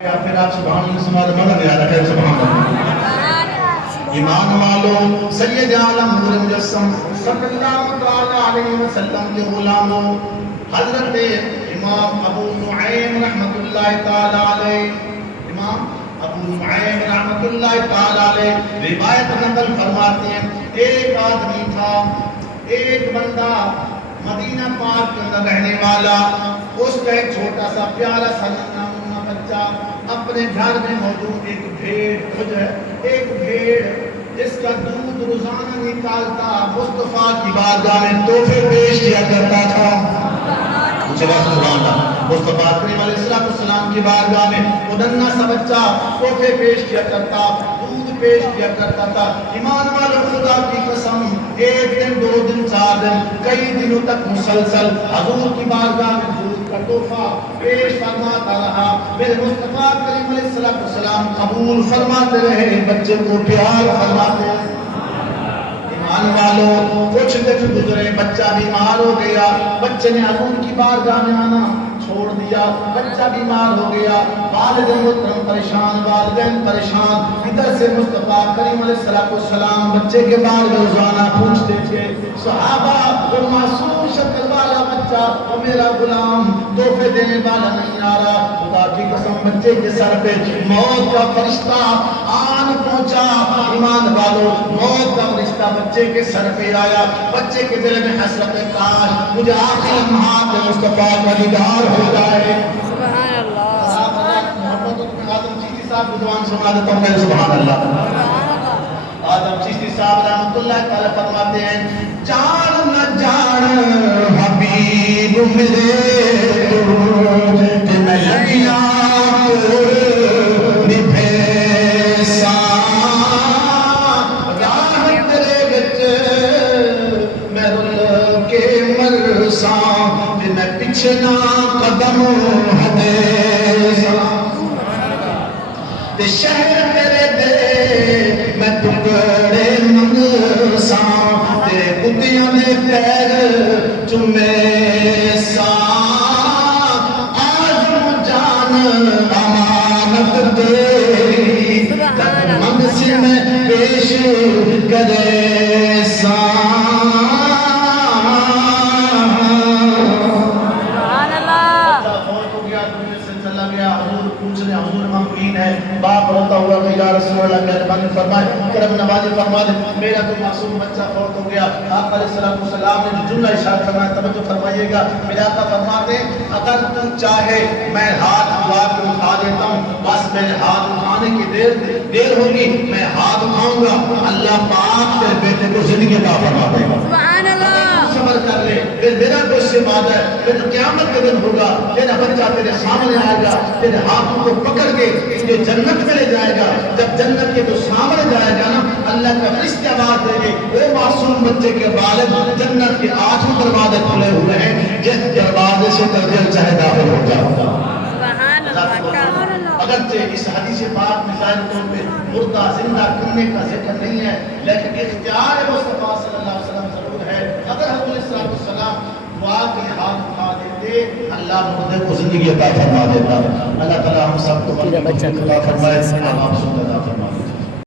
یا پھر آپ سبحان اللہ سنا دے مدد یا رکھے سبحان اللہ ایمان والو سید عالم نور مجسم صلی اللہ تعالی علیہ وسلم کے غلاموں حضرت امام ابو نعیم رحمت اللہ تعالی علیہ امام ابو نعیم رحمت اللہ تعالی علیہ روایت نقل فرماتے ہیں ایک آدمی تھا ایک بندہ مدینہ پاک کے اندر رہنے والا اس کا ایک چھوٹا سا پیارا سا بچہ اپنے گھر میں موجود ایک بھیڑ جس کا دودھ روزانہ نکالتا مصطفیٰ کی بارگاہ میں تحفے پیش کیا کرتا تھا مصطفیٰ کریم علیہ السلام کی بارگاہ میں وہ ننھا سا بچہ تحفے پیش کیا کرتا دودھ پیش کیا کرتا تھا ایمان والو خدا کی قسم ایک دن دو دن چار دن کئی دنوں تک مسلسل حضور کی بارگاہ میں دودھ کا تحفہ پیش فرماتا رہا میرے مصطفیٰ کریم علیہ السلام قبول فرماتے رہے بچے کو پیار فرماتے رہے ایمان والو کچھ دن گزرے بچہ بیمار ہو گیا بچے نے حضور کی بارگاہ میں آنا چھوڑ دیا بچہ بیمار ہو گیا والدین محترم پریشان والدین پریشان ادھر سے مصطفیٰ کریم علیہ السلام بچے کے بارے میں روزانہ پوچھتے تھے صحابہ وہ معصوم شکل والا بچہ وہ میرا غلام تحفے دینے والا نہیں آ رہا خدا کی قسم بچے کے سر پہ موت کا فرشتہ آن پہنچا ایمان والو موت کا فرشتہ بچے کے سر پہ آیا بچے کے دل میں حسرت کاش مجھے آخری لمحات میں مصطفیٰ کا دیدار ہو جائے سبحان اللہ محمد آدم چشتی صاحب کو زبان سنا دیتا ہوں میں سبحان اللہ آدم چشتی صاحب رحمت اللہ تعالی فرماتے ہیں جان نہ جان حبیب میرے کہ میں لگیا پچھنا قدم حدیث تے شہر تیرے دے میں ٹکڑے منگساں تیرے کتیاں دے پیر چمے ساں آج جان امانت تیری منگسی میں پیش کرے ساں باپ روتا ہوا کہ یا رسول اللہ مہربانی فرمائے کرم نوازی فرما دے میرا تو معصوم بچہ فوت ہو گیا آپ علیہ السلام نے جو جملہ ارشاد فرمایا توجہ فرمائیے گا میرے آقا فرماتے اگر تو چاہے میں ہاتھ اٹھا کے اٹھا دیتا ہوں بس میرے ہاتھ اٹھانے کی دیر ہوگی میں ہاتھ اٹھاؤں گا اللہ پاک تیرے بیٹے کو زندگی عطا فرما دے گا سبحان اللہ صبر کر لے پھر میرا کوئی سے وعدہ ہے پھر قیامت کے دن ہوگا تیرا بچہ تیرے سامنے آئے گا تیرے ہاتھوں کو پکڑ کے یہ جنت میں لے جائے گا جب جنت کے تو سامنے جائے گا نا اللہ کا فرشتے آواز دے گے وہ معصوم بچے کے والد جنت کے 8 دروازے کھلے ہوئے ہیں جس دروازے سے دل چاہے داخل ہو جاؤ اگرچہ اس حدیث پاک میں ظاہر طور پہ مردہ زندہ کرنے کا ذکر نہیں ہے لیکن اختیار مصطفیٰ صلی اللہ علیہ وسلم ضرور ہے اگر حضور صلی اللہ علیہ وسلم دعا کے ہاتھ اٹھا دیتے اللہ مردے کو زندگی عطا فرما دیتا اللہ تعالی ہم سب کو عطا فرمائے آپ سب عطا فرمائے